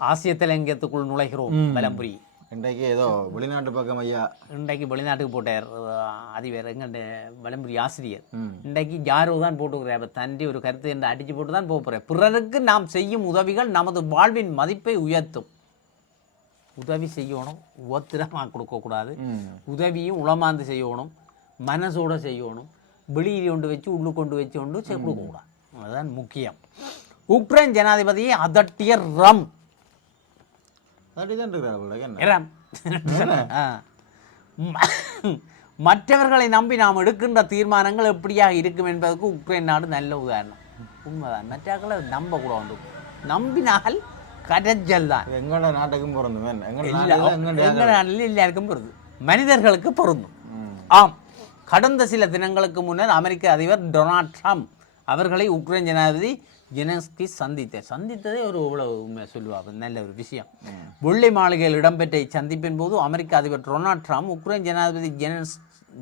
ஆசிய தலையங்கத்துக்குள் நுழைகிறோம் பலம்புரி. இன்றைக்கு ஏதோ வெளிநாட்டு பக்கம் ஐயா. இன்றைக்கு வெளிநாட்டுக்கு போட்டார் அதிபர் எங்கண்ட வலம்புரி ஆசிரியர். இன்றைக்கு ஜாரோ தான் போட்டுக்கிறார் அப்போ தண்டி ஒரு கருத்து என்று அடிச்சு போட்டு தான் போக போகிறேன் பிறருக்கு நாம் செய்யும் உதவிகள் நமது வாழ்வின் மதிப்பை உயர்த்தும். உதவி செய்யணும் உத்திரமாக கொடுக்கக்கூடாது உதவியும் உளமாந்து செய்யணும் மனசோட செய்யணும். வெளியில் கொண்டு வச்சு உள்ளு கொண்டு வச்சு கொண்டு கொடுக்கக்கூடாது அதுதான் முக்கியம். உக்ரைன் ஜனாதிபதியை அதட்டிய ரம் அப்படிதான் இருக்கிறார் போல என்ன ரம் ஆ. ம- மற்றவர்களை நம்பி நாம் எடுக்கின்ற தீர்மானங்கள் எப்படியாக இருக்கும் என்பதற்கு உக்ரைன் நாடு நல்ல உதாரணம். உண்மைதான். மற்றவர்களை நம்பக்கூடாது நம்பினால் கரைச்சல் தான். எங்களோட நாட்டுக்கும் பிறந்தோம் என்ன? எங்களோட நாட்டுல எல்லாருக்கும் பொருந்தும். மனிதர்களுக்கு பொருந்தும். ஆம். கடந்த சில தினங்களுக்கு முன்னர் அமெரிக்க அதிபர் டொனால்ட் ட்ரம்ப் அவர்களை உக்ரைன் ஜனாதிபதி ஜெனஸ்கி சந்தித்தார் சந்தித்ததே ஒரு இவ்வளவு உண்மை சொல்லுவாங்க நல்ல ஒரு விஷயம். வெள்ளை மாளிகையில் இடம்பெற்ற இச்சந்திப்பின் போது அமெரிக்க அதிபர் டொனால்ட் ட்ரம்ப் உக்ரைன் ஜனாதிபதி ஜெனஸ்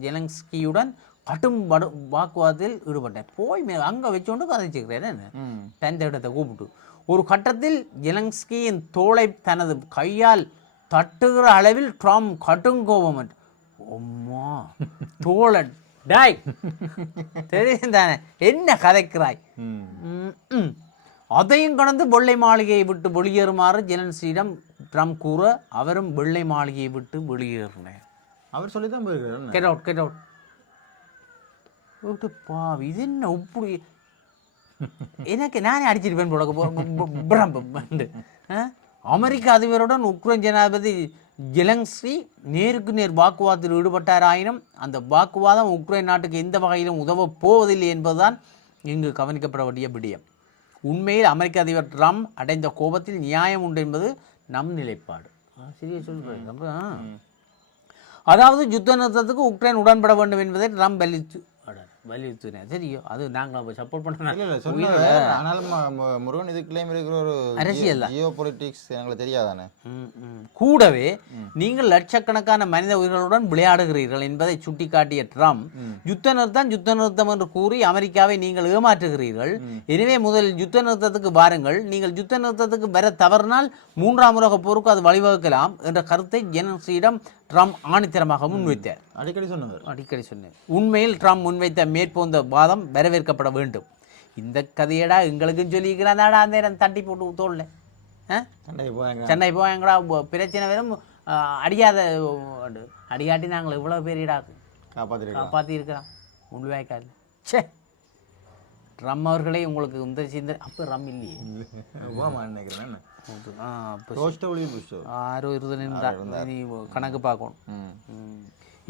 ஜெலன்ஸ்கியுடன் கடும் வடு வாக்குவாதத்தில் ஈடுபட்டார். போய் அங்க வச்சுக்கொண்டு கதைச்சுக்கிறேன் தந்த இடத்தை கூப்பிட்டு. ஒரு கட்டத்தில் ஜெலன்ஸ்கியின் தோளை தனது கையால் தட்டுகிற அளவில் ட்ரம்ப் கடுங்கோபம் அம்மா தோள டாய். தெரியும் தானே என்ன கதைக்கிறாய்? ம். ம், ம். அதையும் கடந்து வெள்ளை மாளிகையை விட்டு வெளியேறுமாறு ஜெலன்ஸ்கியிடம் ட்ரம்ப் கூற அவரும் வெள்ளை மாளிகையை விட்டு வெளியேறினார். அவர் சொல்லி தான் போயிருக்காரு என்ன? கெட் அவுட் கெட் அவுட் விட்டு பாவி இது என்ன இப்படி? எனக்கு நானே அடிச்சிருப்பேன் போல? அமெரிக்க அதிபருடன் உக்ரைன் ஜனாதிபதி ஜெலன்ஸ்கி நேருக்கு நேர் வாக்குவாதத்தில் ஈடுபட்டாராயினும் அந்த வாக்குவாதம் உக்ரைன் நாட்டுக்கு எந்த வகையிலும் உதவப் போவதில்லை என்பதுதான் இங்கு கவனிக்கப்பட வேண்டிய விடயம். உண்மையில் அமெரிக்க அதிபர் ட்ரம்ப் அடைந்த கோபத்தில் நியாயம் உண்டு என்பது நம் நிலைப்பாடு. சரியா அதாவது யுத்த நிறுத்தத்துக்கு உக்ரைன் உடன்பட வேண்டும் என்பதை ட்ரம்ப் வலியுறுத்து அட, வலியுறுத்தினார் சரியோ அது நாங்கள் சப்போர்ட் பண்ண இல்ல இல்ல சொன்னது ஆனாலும் முருகன் இதுக்குள்ளேயும் இருக்கிற ஒரு அரசியல். ஜியோ பொலிட்டிக்ஸ் எங்களுக்கு தெரியாதானே. கூடவே நீங்கள் லட்சக்கணக்கான மனித உயிர்களுடன் விளையாடுகிறீர்கள் என்பதை சுட்டிக்காட்டிய ட்ரம்ப் யுத்த நிறுத்தம் யுத்த நிறுத்தம் என்று கூறி அமெரிக்காவை நீங்கள் ஏமாற்றுகிறீர்கள். எனவே முதலில் யுத்த நிறுத்தத்துக்கு வாருங்கள். நீங்கள் யுத்த நிறுத்தத்துக்கு வர தவறினால் மூன்றாம் உலக போருக்கு அது வழிவகுக்கலாம் என்ற கருத்தை ஜெனன்சியிடம் ட்ரம்ப் ஆணித்தரமாக முன்வைத்தார். அடிக்கடி சொன்னவர். அடிக்கடி சொன்னேன். உண்மையில் ட்ரம்ப் முன்வைத்த மேற்போந்த வாதம் வரவேற்கப்பட வேண்டும். இந்த கதையடா எங்களுக்கும் சொல்லிக்கிறாந்தாடா அந்த நேரம் தட்டி போட்டு தோல்ல. சண்டைக்கு போயாங்க. சென்னை போயங்கடா பிரச்சனை வெறும் அடியாத அடு. அடியாட்டி நாங்கள் இவ்வளோ பேரிடா காப்பாத்திருக்கா காப்பாற்றி இருக்கிறோம் முள்ளுவாய்க்கால் ச்சே! ரம் அவர்களே உங்களுக்கு இந்த சிந்த அப்போ ரம் இல்லையே. நினைக்கிறேன் ஆரோ இருந்த நீ கணக்கு பார்க்கணும்.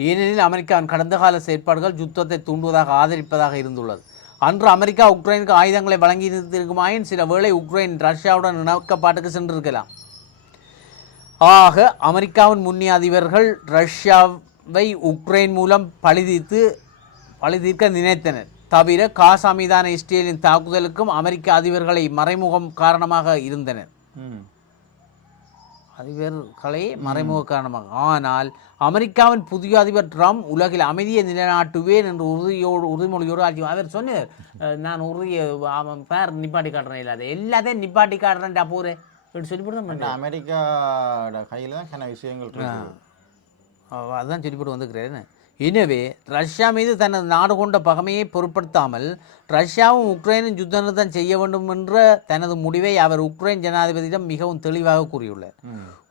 ஏனெனில் அமெரிக்காவின் கடந்த கால செயற்பாடுகள் யுத்தத்தை தூண்டுவதாக ஆதரிப்பதாக இருந்துள்ளது. அன்று அமெரிக்கா உக்ரைனுக்கு ஆயுதங்களை வழங்கி இருந்திருக்குமாயின் சில வேளை உக்ரைன் ரஷ்யாவுடன் இணக்கப்பாட்டுக்கு சென்றிருக்கலாம். ஆக அமெரிக்காவின் முன்னிய அதிபர்கள் ரஷ்யாவை உக்ரைன் மூலம் பழிதீர்த்து பழிதீர்க்க நினைத்தனர். தவிர காசா மீதான இஸ்ரேலின் தாக்குதலுக்கும் அமெரிக்க அதிபர்களை மறைமுகம் காரணமாக இருந்தனர். ம். அதிபர்களே மறைமுக காரணமாக. ஆனால் அமெரிக்காவின் புதிய அதிபர் ட்ரம்ப் உலகில் அமைதியை நிலைநாட்டுவேன் என்று உறுதியோடு உறுதிமொழியோடு ஆட்சி அவர் சொன்னார். நான் உறுதியை அவன் பேர் நிப்பாட்டி காட்டுறேன் இல்லாத எல்லாத்தையும் நிப்பாட்டி காட்டுறேன்டா போரே அப்படி சொல்லி போட்டு இந்த அமெரிக்காவோட கையில தான் சில விஷயங்கள் இருக்கு அதான் சொல்லி போட்டு வந்துக்கிறேன் எனவே ரஷ்யா மீது தனது நாடு கொண்ட பகமையை பொருட்படுத்தாமல் ரஷ்யாவும் உக்ரைனும் யுத்த நிறுத்தம் செய்ய வேண்டும் என்ற தனது முடிவை அவர் உக்ரைன் ஜனாதிபதியிடம் மிகவும் தெளிவாக கூறியுள்ளார்.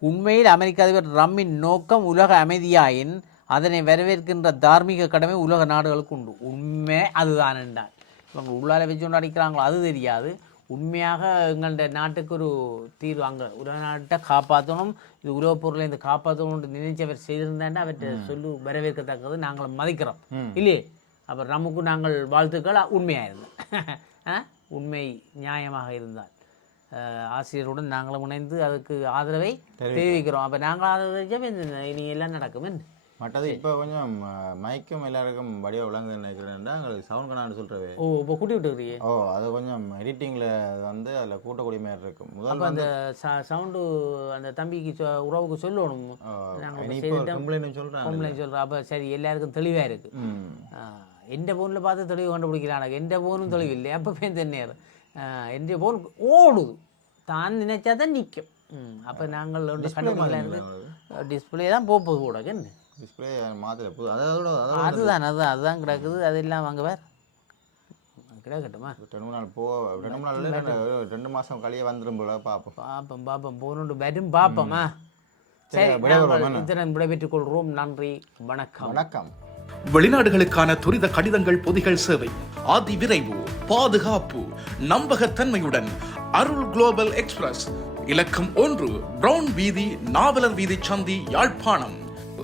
உண்மையில் அமெரிக்க அதிபர் ட்ரம்பின் நோக்கம் உலக அமைதியாயின் அதனை வரவேற்கின்ற தார்மீக கடமை உலக நாடுகளுக்கு உண்டு. உண்மை அதுதான் என்றால் இவங்க உள்ளால வச்சு ஒன்று அடிக்கிறாங்களோ அது தெரியாது. உண்மையாக எங்களுடைய நாட்டுக்கு ஒரு தீர்வு அங்கே உலக நாட்டை காப்பாற்றணும் இது உலகப் பொருளை இந்த காப்பாற்றணும்னு நினைச்சவர் செய்திருந்தாண்டா அவற்றை சொல்லு வரவேற்கத்தக்கது நாங்கள் மதிக்கிறோம். இல்லையே? அப்போ நமக்கு நாங்கள் வாழ்த்துக்கள். உண்மையாக இருந்தோம் ஆ? உண்மை நியாயமாக இருந்தால். ஆசிரியருடன் நாங்களும் இணைந்து அதுக்கு ஆதரவை தெரிவிக்கிறோம். அப்போ நாங்கள் ஆதரவு இனி எல்லாம் நடக்கும். என்ன? மற்றது இப்போ கொஞ்சம் மயக்கம் எல்லாருக்கும் வடிவாக விளங்குதுன்னு நினைக்கிறேன்டா எங்களுக்கு சவுண்ட் கண்ணாடி சொல்றது. ஓ இப்போ கூட்டி விட்டுருக்கியே ஓ அது கொஞ்சம் எடிட்டிங்கில் வந்து அதில் கூட்டக்கூடிய மாதிரி இருக்கும். முதல் அந்த சவுண்டு அந்த தம்பிக்கு உறவுக்கு சொல்லணும். கம்ப்ளைண்ட் சொல்கிறேன் கம்ப்ளைண்ட் சொல்கிறேன் அப்போ சரி எல்லாருக்கும் தெளிவாக இருக்குது எந்த ஃபோனில் பார்த்து தெளிவு கண்டுபிடிக்கிறானுக்கு எந்த ஃபோனும் தெளிவு இல்லை. அப்போ தண்ணீர் எந்த ஃபோன் ஓடுது. தான் நினைச்சா தான் நிற்கும் அப்போ நாங்கள் டிஸ்பிளே தான் போகுது கூட என்ன? டிஸ்பிளே மாத்திர புது அதோட அதுதான் அதுதான் அதுதான் கிடக்குது. அது வாங்க வேறு. கிடக்கட்டுமா? ரெண்டு மூணு நாள் போ ரெண்டு மூணு நாள் ரெண்டு மாசம் கழியே வந்துடும் போல பார்ப்போம் பார்ப்போம் பார்ப்போம் போகணுண்டு வரும் பார்ப்போமா சரி? இத்தனை விடைபெற்றுக் கொள்கிறோம். நன்றி வணக்கம். வணக்கம். வெளிநாடுகளுக்கான துரித கடிதங்கள் பொதிகள் சேவை. அதி விரைவு பாதுகாப்பு நம்பகத்தன்மையுடன் அருள் குளோபல் எக்ஸ்பிரஸ். இலக்கம் ஒன்று பிரவுன் வீதி நாவலர் வீதி சந்தி யாழ்ப்பாணம்.